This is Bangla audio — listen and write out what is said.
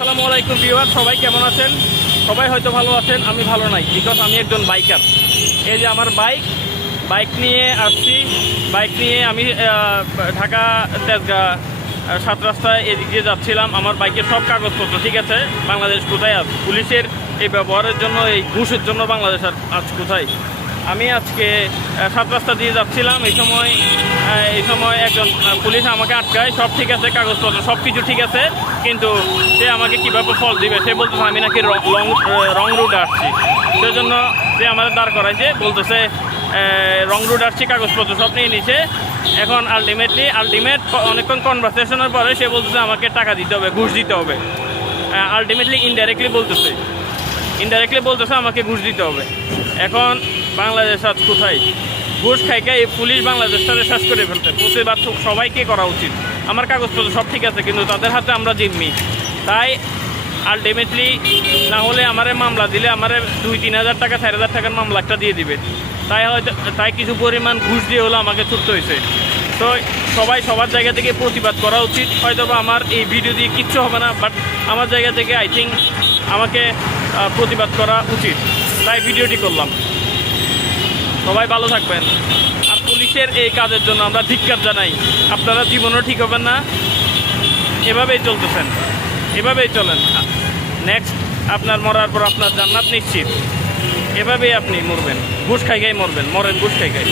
আসসালামু আলাইকুম ভিউয়ার, সবাই কেমন আছেন? সবাই হয়তো ভালো আছেন, আমি ভালো নাই, বিকজ আমি একজন বাইকার। এই যে আমার বাইক নিয়ে আসছি। বাইক নিয়ে আমি ঢাকা তেজগাঁ 7 রাস্তায় এদিক দিয়ে যাচ্ছিলাম। আমার বাইকের সব কাগজপত্র ঠিক আছে। বাংলাদেশ কোথায় আছে? পুলিশের এই ব্যবহারের জন্য, এই ঘুষের জন্য বাংলাদেশ আজ কোথায়? আমি আজকে 7 রাস্তা দিয়ে যাচ্ছিলাম। এই সময় একজন পুলিশ আমাকে আটকায়। সব ঠিক আছে, কাগজপত্র সব কিছু ঠিক আছে, কিন্তু সে আমাকে কীভাবে ফল দিবে? সে বলতেছে আমি নাকি রং রুটে আসছি। সেজন্য সে আমাদের দাঁড় করাইছে, বলতেছে রং রুট আসছি, কাগজপত্র সব নিয়ে নিছে। এখন আলটিমেট অনেকক্ষণ কনভারসেশনের পরে সে বলতেছে আমাকে টাকা দিতে হবে, ঘুষ দিতে হবে। ইনডাইরেক্টলি বলতেছে আমাকে ঘুষ দিতে হবে। এখন বাংলাদেশ আজ কোথায়? ঘুষ খাইকে এই পুলিশ বাংলাদেশটাকে শেষ করে ফেলতে। প্রতিবাদ সবাইকে করা উচিত। আমার কাগজপত্র সব ঠিক আছে, কিন্তু তাদের হাতে আমরা জিম্মি। তাই আলটিমেটলি না হলে আমারে মামলা দিলে আমারে 2-3 হাজার টাকা 4,000 টাকার মামলা একটা দিয়ে দিবে। তাই কিছু পরিমাণ ঘুষ দিয়ে হলো আমাকে ছুটতে হয়েছে। তো সবাই সবার জায়গা থেকে প্রতিবাদ করা উচিত। হয়তো বা আমার এই ভিডিও দিয়ে কিচ্ছু হবে না, বাট আমার জায়গা থেকে আই থিঙ্ক আমাকে প্রতিবাদ করা উচিত। তাই ভিডিওটি করলাম। সবাই ভালো থাকবেন। আর পুলিশের এই কাজের জন্য আমরা ধিক্কার জানাই। আপনারা জীবনও ঠিক হবেন না, এভাবেই চলেন। নেক্সট আপনার মরার পর আপনার জান্নাত নিশ্চিত। এভাবেই আপনি মরবেন, ঘুষ খাইগাই মরবেন, ঘুষ খাইগাই।